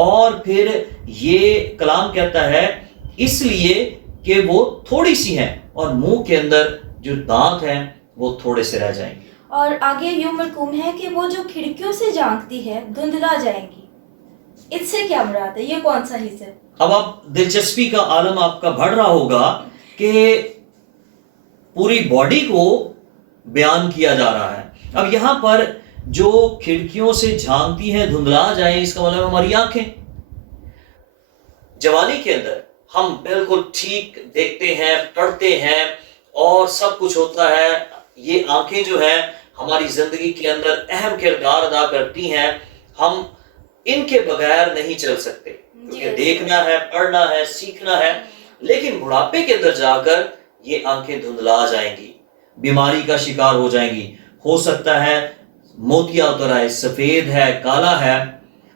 اور پھر یہ کلام کہتا ہے اس لیے کہ وہ تھوڑی سی ہیں اور منہ کے اندر جو دانت ہیں وہ تھوڑے سے رہ جائیں گے. اور آگے یوں مرکوم ہے کہ وہ جو کھڑکیوں سے جھانکتی ہے دھندلا جائیں گی. اس سے کیا مراد ہے؟ یہ کون سا حصہ ہے؟ اب آپ دلچسپی کا عالم آپ کا بڑھ رہا ہوگا کہ پوری باڈی کو بیان کیا جا رہا ہے. اب یہاں پر جو کھڑکیوں سے جھانکتی ہیں دھندلا جائیں، اس کا مطلب ہماری آنکھیں. جوانی کے اندر ہم بالکل ٹھیک دیکھتے ہیں، پڑھتے ہیں اور سب کچھ ہوتا ہے. یہ آنکھیں جو ہیں ہماری زندگی کے اندر اہم کردار ادا کرتی ہیں. ہم ان کے بغیر نہیں چل سکتے کیونکہ دیکھنا ہے، پڑھنا ہے، سیکھنا ہے. لیکن بڑھاپے کے اندر جا کر یہ آنکھیں دھندلا جائیں گی، بیماری کا شکار ہو جائیں گی. ہو سکتا ہے موتیا اتر آئے، سفید ہے، کالا ہے.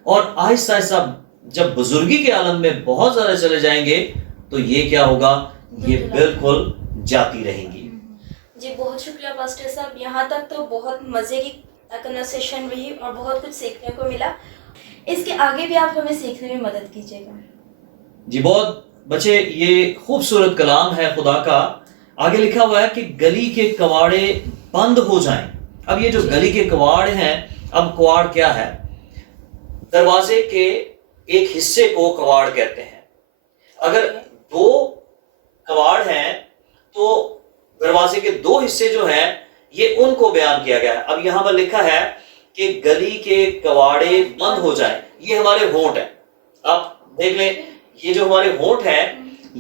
اور آہستہ آہستہ جب بزرگی کے عالم میں بہت زیادہ چلے جائیں گے تو یہ کیا ہوگا؟ یہ بالکل جاتی رہیں گی. جی بہت شکریہ پاسٹر صاحب. یہاں تک تو بہت مزے کی کنورسیشن رہی اور بہت کچھ سیکھنے کو ملا. اس کے آگے بھی آپ ہمیں سیکھنے میں مدد کیجیے گا. جی بہت بچے، یہ خوبصورت کلام ہے خدا کا. آگے لکھا ہوا ہے کہ گلی کے کواڑے بند ہو جائیں. اب یہ جو گلی کے کواڑ ہیں، اب کواڑ کیا ہے؟ دروازے کے ایک حصے کو کواڑ کہتے ہیں. اگر دو کواڑ ہیں تو دروازے کے دو حصے جو ہیں یہ ان کو بیان کیا گیا ہے. اب یہاں پر لکھا ہے کہ گلی کے کواڑے بند ہو جائیں. یہ ہمارے ہونٹ ہیں. آپ دیکھ لیں، یہ جو ہمارے ہونٹ ہیں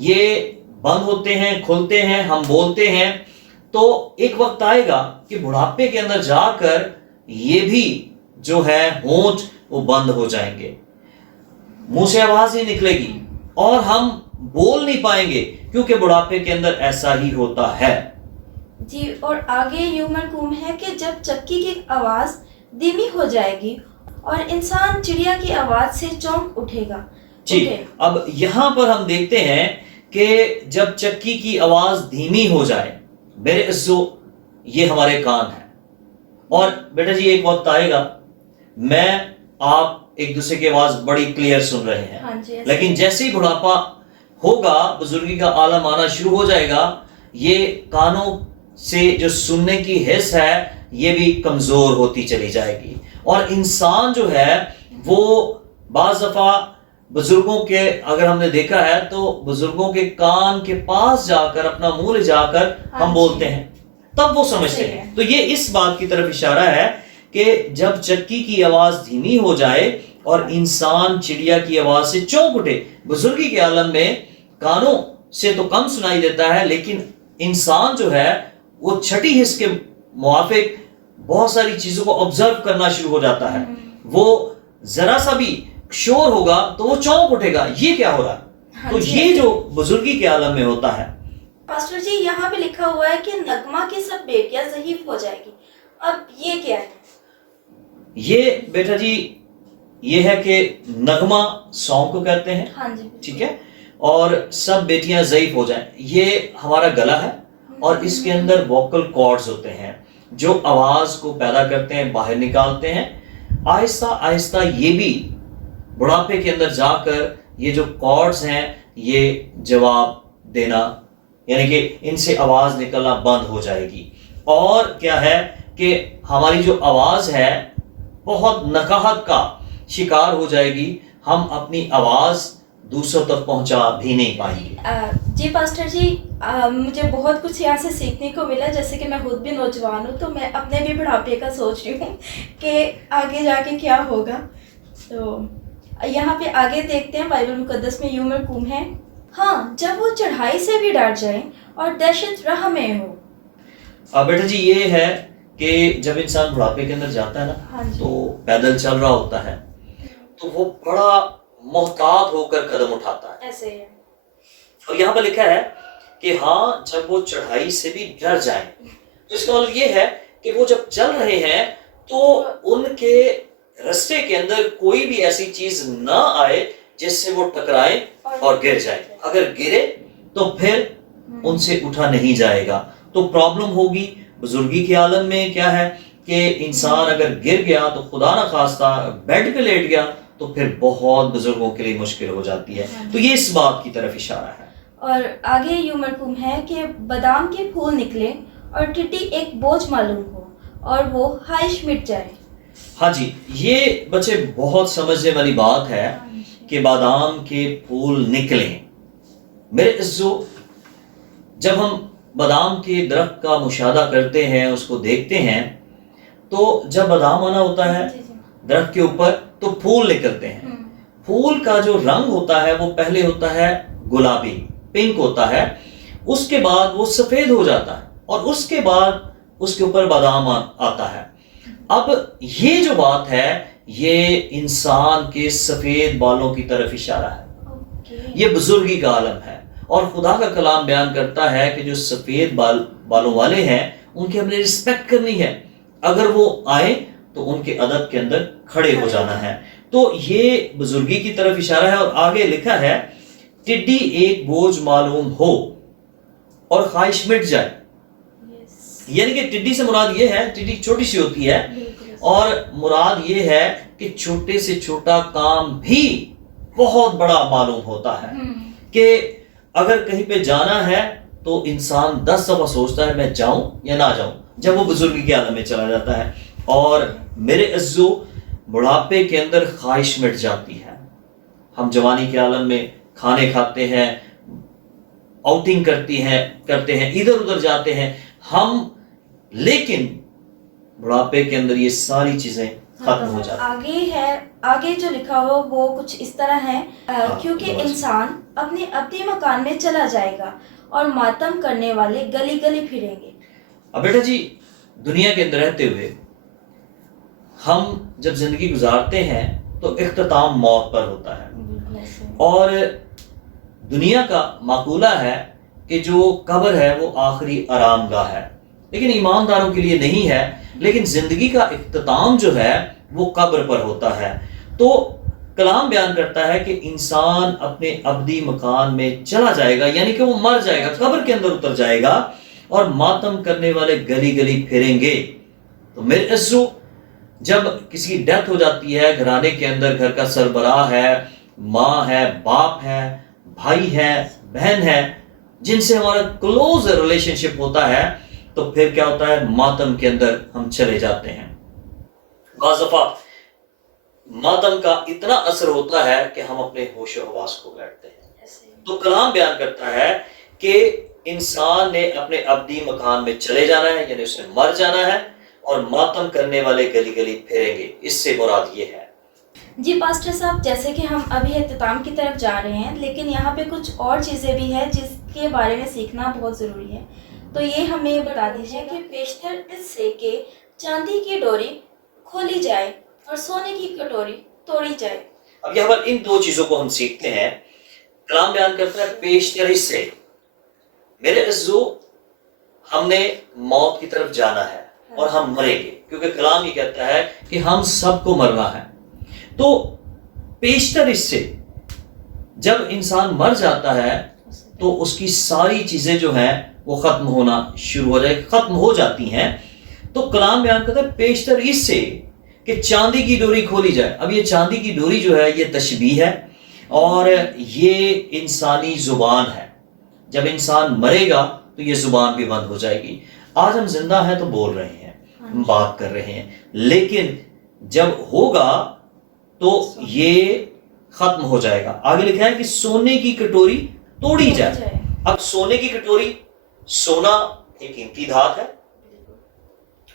یہ بند ہوتے ہیں، کھلتے ہیں، ہم بولتے ہیں. تو ایک وقت آئے گا کہ بڑھاپے کے اندر جا کر یہ بھی جو ہے ہونٹ وہ بند ہو جائیں گے، منہ سے آواز نہیں نکلے گی اور ہم بول نہیں پائیں گے کیونکہ بڑھاپے کے اندر ایسا ہی ہوتا ہے. جی اور آگے یوں مرکوم ہے کہ جب چکی کی آواز دھیمی ہو جائے گی اور انسان چڑیا کی آواز سے چونک اٹھے گا. جی اب یہاں پر ہم دیکھتے ہیں کہ جب چکی کی آواز دھیمی ہو جائے، میرے عزیزو یہ ہمارے کان ہیں. اور بیٹا جی ایک وقت آئے گا میں آپ ایک دوسرے کی آواز بڑی کلیئر سن رہے ہیں، لیکن جیسے ہی بڑھاپا ہوگا، بزرگی کا عالم آنا شروع ہو جائے گا، یہ کانوں سے جو سننے کی حس ہے یہ بھی کمزور ہوتی چلی جائے گی. اور انسان جو ہے وہ بعض دفعہ بزرگوں کے، اگر ہم نے دیکھا ہے تو بزرگوں کے کان کے پاس جا کر اپنا منہ لے جا کر ہم بولتے ہیں، تب وہ سمجھتے ہیں. تو یہ اس بات کی طرف اشارہ ہے کہ جب چکی کی آواز دھیمی ہو جائے اور انسان چڑیا کی آواز سے چونک اٹھے. بزرگی کے عالم میں کانوں سے تو کم سنائی دیتا ہے، لیکن انسان جو ہے وہ چھٹی حس کے موافق بہت ساری چیزوں کو آبزرو کرنا شروع ہو جاتا ہے. وہ ذرا سا بھی شور ہوگا تو وہ چونک اٹھے گا، یہ کیا ہو رہا ہے. تو یہ جو بزرگی کے عالم میں ہوتا ہے. پاسٹر جی یہاں پہ لکھا ہوا ہے کہ نغمہ کی سب بیٹیاں ضعیف ہو جائے گی. اب یہ کیا ہے؟ یہ بیٹا جی یہ ہے کہ نغمہ سانگ کو کہتے ہیں، ٹھیک ہے، اور سب بیٹیاں ضعیف ہو جائیں. یہ ہمارا گلا ہے اور اس کے اندر ووکل کارڈز ہوتے ہیں جو آواز کو پیدا کرتے ہیں، باہر نکالتے ہیں. آہستہ آہستہ یہ بھی بڑھاپے کے اندر جا کر یہ جو کارڈز ہیں یہ جواب دینا، یعنی کہ ان سے آواز نکلنا بند ہو جائے گی. اور کیا ہے کہ ہماری جو آواز ہے بہت نکاہت کا شکار ہو جائے گی، ہم اپنی آواز دوسروں تک پہنچا بھی نہیں پائیں گے. جی پاسٹر جی مجھے بہت کچھ یہاں سے سیکھنے کو ملا. جیسے کہ میں خود بھی نوجوان ہوں تو میں اپنے بھی بڑھاپے کا سوچ رہی ہوں کہ آگے جا کے کیا ہوگا. تو یہاں پہ آگے دیکھتے ہیں، بائبل مقدس میں یوں مرکوم ہے، ہاں جب وہ چڑھائی سے بھی ڈر جائیں اور دہشت راہ میں ہو. بیٹا جی یہ ہے کہ جب انسان بڑھاپے کے اندر جاتا ہے نا تو پیدل چل رہا ہوتا ہے تو وہ بڑا محتاط ہو کر قدم اٹھاتا ہے. ایسے ہے. اور یہاں پر لکھا ہے کہ ہاں جب وہ چڑھائی سے بھی ڈر جائیں، تو اس کا مطلب یہ ہے کہ وہ جب چل رہے ہیں تو ان کے رستے کے اندر کوئی بھی ایسی چیز نہ آئے جس سے وہ ٹکرائیں اور گر جائیں. اگر گرے تو پھر ان سے اٹھا نہیں جائے گا، تو پرابلم ہوگی. بزرگی کے عالم میں کیا ہے کہ انسان اگر گر گیا تو خدا نہ خواستہ بیڈ پہ لیٹ گیا تو پھر بہت بزرگوں کے لیے مشکل ہو جاتی ہے. تو یہ اس بات کی طرف اشارہ ہے. اور آگے یوں مرکوم ہے کہ بادام کے پھول نکلے اور ٹڈی ایک بوجھ معلوم ہو اور وہ خواہش مٹ جائے. ہاں جی، یہ بچے بہت سمجھنے والی بات ہے کہ بادام کے پھول نکلیں. میرے عزو، جب ہم بادام کے درخت کا مشاہدہ کرتے ہیں، اس کو دیکھتے ہیں، تو جب بادام آنا ہوتا ہے درخت کے اوپر تو پھول نکلتے ہیں. پھول کا جو رنگ ہوتا ہے وہ پہلے ہوتا ہے گلابی، پنک ہوتا ہے، اس کے بعد وہ سفید ہو جاتا ہے اور اس کے بعد اس کے اوپر بادام آتا ہے. اب یہ جو بات ہے یہ انسان کے سفید بالوں کی طرف اشارہ ہے. یہ بزرگی کا عالم ہے اور خدا کا کلام بیان کرتا ہے کہ جو سفید بالوں والے ہیں ان کی ہم نے رسپیکٹ کرنی ہے. اگر وہ آئیں تو ان کے ادب کے اندر کھڑے ہو جانا ہے. تو یہ بزرگی کی طرف اشارہ ہے. اور آگے لکھا ہے ٹڈی ایک بوجھ معلوم ہو اور خواہش مٹ جائے. یعنی کہ ٹڈی سے مراد یہ ہے، ٹڈی چھوٹی سی ہوتی ہے اور مراد یہ ہے کہ چھوٹے سے چھوٹا کام بھی بہت بڑا معلوم ہوتا ہے. کہ اگر کہیں پہ جانا ہے تو انسان 10 دفعہ سوچتا ہے میں جاؤں یا نہ جاؤں جب وہ بزرگی کے عالم میں چلا جاتا ہے. اور میرے عزو، بڑھاپے کے اندر خواہش مٹ جاتی ہے. ہم جوانی کے عالم میں کھانے کھاتے ہیں، آؤٹنگ کرتے ہیں، ادھر ادھر جاتے ہیں ہم، لیکن بڑھاپے کے اندر یہ ساری چیزیں ختم ہو جاتی ہیں. آگے جو لکھا ہوا وہ کچھ اس طرح ہے کیونکہ انسان اپنے ابدی مکان میں چلا جائے گا اور ماتم کرنے والے گلی گلی پھریں گے. اب بیٹا جی، دنیا کے اندر رہتے ہوئے ہم جب زندگی گزارتے ہیں تو اختتام موت پر ہوتا ہے. اور دنیا کا مقولہ ہے کہ جو قبر ہے وہ آخری آرام گاہ ہے، لیکن ایمانداروں کے لیے نہیں ہے. لیکن زندگی کا اختتام جو ہے وہ قبر پر ہوتا ہے. تو کلام بیان کرتا ہے کہ انسان اپنے ابدی مکان میں چلا جائے گا، یعنی کہ وہ مر جائے گا، قبر کے اندر اتر جائے گا اور ماتم کرنے والے گلی گلی پھریں گے. تو میرے عزو، جب کسی کی ڈیتھ ہو جاتی ہے گھرانے کے اندر، گھر کا سربراہ ہے، ماں ہے، باپ ہے، بھائی ہے، بہن ہے، جن سے ہمارا کلوز ریلیشن شپ ہوتا ہے، تو پھر کیا ہوتا ہے؟ ماتم کے اندر ہم چلے جاتے ہیں. بعض دفعہ ماتم کا اتنا اثر ہوتا ہے کہ ہم اپنے ہوش و حواس کھو بیٹھتے ہیں. تو کلام بیان کرتا ہے کہ انسان نے اپنے ابدی مکان میں چلے جانا ہے، یعنی اس نے مر جانا ہے، اور ماتم کرنے والے گلی گلی پھریں گے. اس سے مراد یہ ہے. جی پاسٹر صاحب، جیسے کہ ہم ابھی اختتام کی طرف جا رہے ہیں، لیکن یہاں پہ کچھ اور چیزیں بھی ہیں جس کے بارے میں سیکھنا بہت ضروری ہے. تو یہ ہمیں بتا دیجیے کہ بیشتر اس سے کہ چاندی کی ڈوری کھولی جائے اور سونے کی کٹوری توڑی جائے. اب یہاں پر ان دو چیزوں کو ہم سیکھتے ہیں. کلام بیان کرتا ہے بیشتر اس سے. میرے عزو، ہم نے موت کی طرف جانا ہے اور ہم مریں گے، کیونکہ کلام یہ کہتا ہے کہ ہم سب کو مرنا ہے. تو بیشتر اس سے جب انسان مر جاتا ہے تو اس کی ساری چیزیں جو ہیں وہ ختم ہونا شروع ہو جائے، ختم ہو جاتی ہیں. تو کلام بیان کرتا ہے بیشتر اس سے کہ چاندی کی ڈوری کھولی جائے. اب یہ چاندی کی ڈوری جو ہے یہ تشبیہ ہے اور یہ انسانی زبان ہے. جب انسان مرے گا تو یہ زبان بھی بند ہو جائے گی. آج ہم زندہ ہیں تو بول رہے ہیں، ہم بات کر رہے ہیں، لیکن جب ہوگا تو یہ ختم ہو جائے گا. آگے لکھا ہے کہ سونے کی کٹوری توڑی جائے. اب سونے کی کٹوری، سونا ایک قیمتی دھات ہے،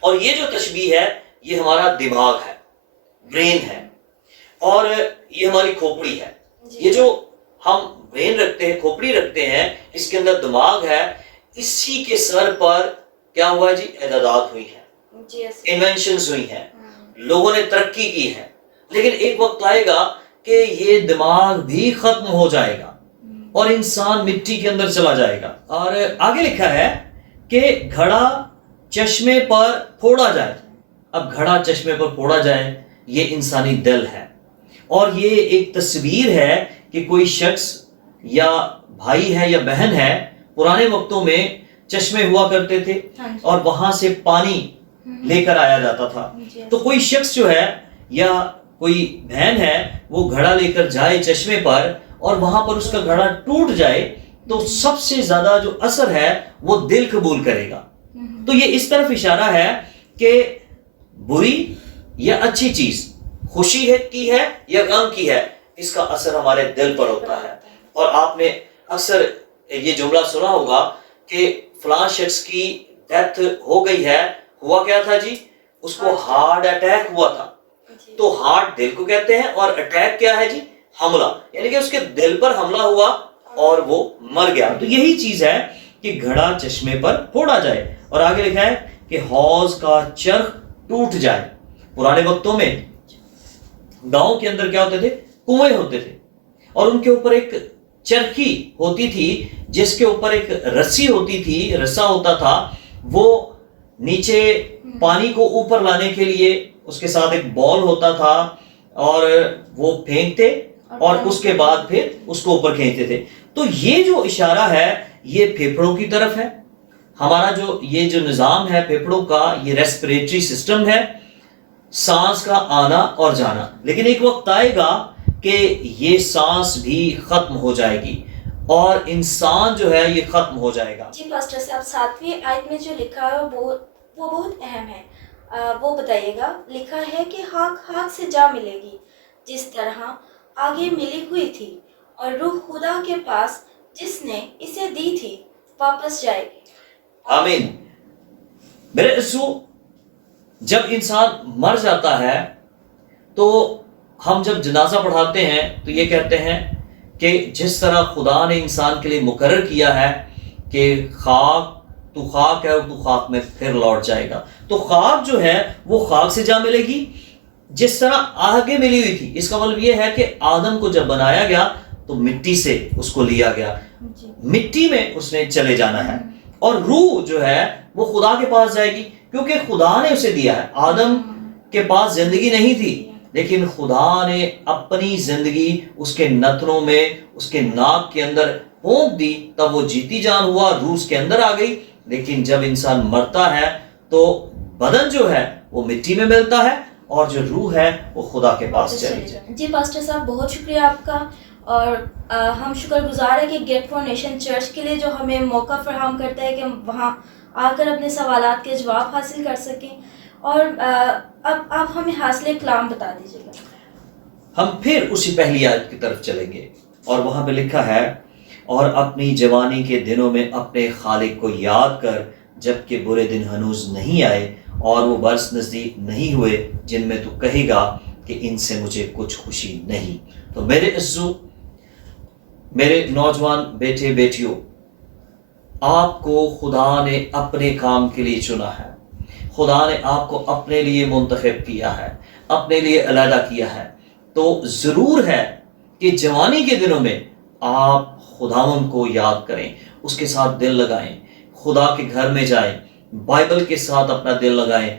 اور یہ جو تشبیہ ہے یہ ہمارا دماغ ہے، برین ہے، اور یہ ہماری کھوپڑی ہے. یہ جو ہم برین رکھتے ہیں، کھوپڑی رکھتے ہیں، اس کے اندر دماغ ہے. اسی کے سر پر کیا ہوا ہے جی؟ ایجادات ہوئی ہیں، انوینشنز ہوئی ہیں، لوگوں نے ترقی کی ہے. لیکن ایک وقت آئے گا کہ یہ دماغ بھی ختم ہو جائے گا اور انسان مٹی کے اندر چلا جائے گا. اور آگے لکھا ہے کہ گھڑا چشمے پر پھوڑا جائے. اب گھڑا چشمے پر پھوڑا جائے، یہ انسانی دل ہے، اور یہ ایک تصویر ہے کہ کوئی شخص یا بھائی ہے یا بہن ہے. پرانے وقتوں میں چشمے ہوا کرتے تھے اور وہاں سے پانی لے کر آیا جاتا تھا. تو کوئی شخص جو ہے یا کوئی بہن ہے وہ گھڑا لے کر جائے چشمے پر اور وہاں پر اس کا گھڑا ٹوٹ جائے تو سب سے زیادہ جو اثر ہے وہ دل قبول کرے گا. تو یہ اس طرف اشارہ ہے کہ بری یا اچھی چیز، خوشی ہے کی ہے یا غم کی ہے، اس کا اثر ہمارے دل پر ہوتا ہے. اور آپ نے اکثر یہ جملہ سنا ہوگا کہ فلاں شخص کی ڈیتھ ہو گئی ہے، ہوا کیا تھا جی؟ اس کو ہارٹ اٹیک ہوا تھا. تو ہارٹ دل کو کہتے ہیں اور اٹیک کیا ہے جی؟ حملہ، یعنی کہ اس کے دل پر حملہ ہوا اور وہ مر گیا. تو یہی چیز ہے کہ گھڑا چشمے پر پھوڑا جائے. اور آگے لکھا ہے کہ حوض کا چرخ ٹوٹ جائے. پرانے وقتوں میں گاؤں کے اندر کیا ہوتے تھے؟ کنویں ہوتے تھے اور ان کے اوپر ایک چرخی ہوتی تھی جس کے اوپر ایک رسی ہوتی تھی، رسا ہوتا تھا. وہ نیچے پانی کو اوپر لانے کے لیے اس کے ساتھ ایک بال ہوتا تھا اور وہ پھینکتے اور اس کے بعد پھر اس کو اوپر کھینچتے تھے. تو یہ جو اشارہ ہے یہ پھیپھڑوں کی طرف ہے. ہمارا یہ جو نظام ہے پھیپھڑوں کا، یہ ریسپریٹری سسٹم ہے، سانس کا آنا اور جانا. لیکن ایک وقت آئے گا کہ یہ سانس بھی ختم ہو جائے گی اور انسان جو ہے یہ ختم ہو جائے گا. جی پاسٹر صاحب، 7ویں آیت میں جو لکھا ہے وہ بہت اہم ہے، وہ بتائیے گا. لکھا ہے کہ خاک سے جا ملے گی جس طرح آگے ملی ہوئی تھی، اور روح خدا کے پاس جس نے اسے دی تھی واپس جائے گی. آمین. میرے عزیزو، جب انسان مر جاتا ہے تو ہم جب جنازہ پڑھاتے ہیں تو یہ کہتے ہیں کہ جس طرح خدا نے انسان کے لیے مقرر کیا ہے کہ تو خاک ہے اور تو خاک میں پھر لوٹ جائے گا. تو خاک جو ہے وہ خاک سے جا ملے گی جس طرح آگے ملی ہوئی تھی. اس کا مطلب یہ ہے کہ آدم کو جب بنایا گیا تو مٹی سے اس کو لیا گیا، مٹی میں اس نے چلے جانا ہے. اور روح جو ہے وہ خدا کے پاس جائے گی کیونکہ خدا نے اسے دیا ہے. آدم کے پاس زندگی نہیں تھی لیکن خدا نے اپنی زندگی اس کے نتنوں میں، اس کے ناک کے اندر پھونک دی، تب وہ جیتی جان ہوا، روح اس کے اندر آ گئی. لیکن جب انسان مرتا ہے تو بدن جو ہے وہ مٹی میں ملتا ہے اور جو روح ہے وہ خدا کے پاس چلی جائے. جی پاسٹر صاحب، بہت شکریہ آپ کا، اور ہم شکر گزار ہیں کہ گیٹ فار نیشن چرچ کے لیے جو ہمیں موقع فراہم کرتا ہے کہ ہم وہاں آ کر اپنے سوالات کے جواب حاصل کر سکیں. اور اب آپ ہمیں حاصل کلام بتا دیجیے گا. ہم پھر اسی پہلی آیت کی طرف چلیں گے اور وہاں پہ لکھا ہے، اور اپنی جوانی کے دنوں میں اپنے خالق کو یاد کر جبکہ برے دن ہنوز نہیں آئے اور وہ برس نزدیک نہیں ہوئے جن میں تو کہے گا کہ ان سے مجھے کچھ خوشی نہیں. تو میرے عزیزو، میرے نوجوان بیٹے بیٹیوں، آپ کو خدا نے اپنے کام کے لیے چنا ہے. خدا نے آپ کو اپنے لیے منتخب کیا ہے، اپنے لیے علیحدہ کیا ہے. تو ضرور ہے کہ جوانی کے دنوں میں آپ خداوند کو یاد کریں، اس کے ساتھ دل لگائیں، خدا کے گھر میں جائیں، بائبل کے ساتھ اپنا دل لگائیں.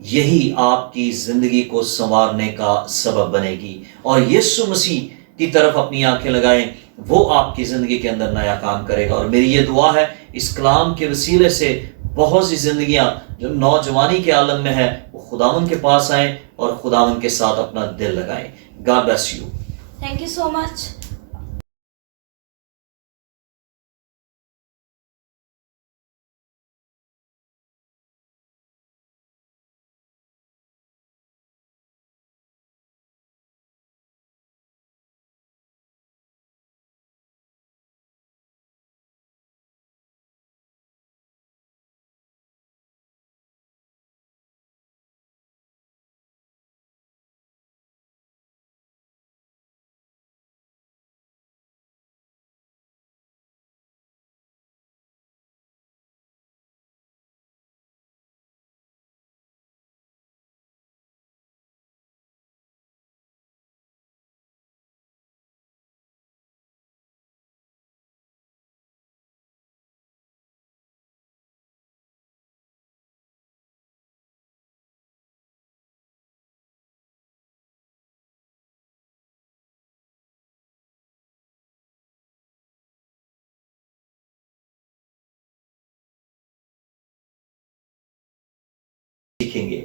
یہی آپ کی زندگی کو سنوارنے کا سبب بنے گی. اور یسوع مسیح کی طرف اپنی آنکھیں لگائیں، وہ آپ کی زندگی کے اندر نیا کام کرے گا. اور میری یہ دعا ہے اس کلام کے وسیلے سے بہت سی زندگیاں جو نوجوانی کے عالم میں ہیں وہ خداوند کے پاس آئیں اور خداوند کے ساتھ اپنا دل لگائیں. God bless you. Thank you so much. سیکھیں گے.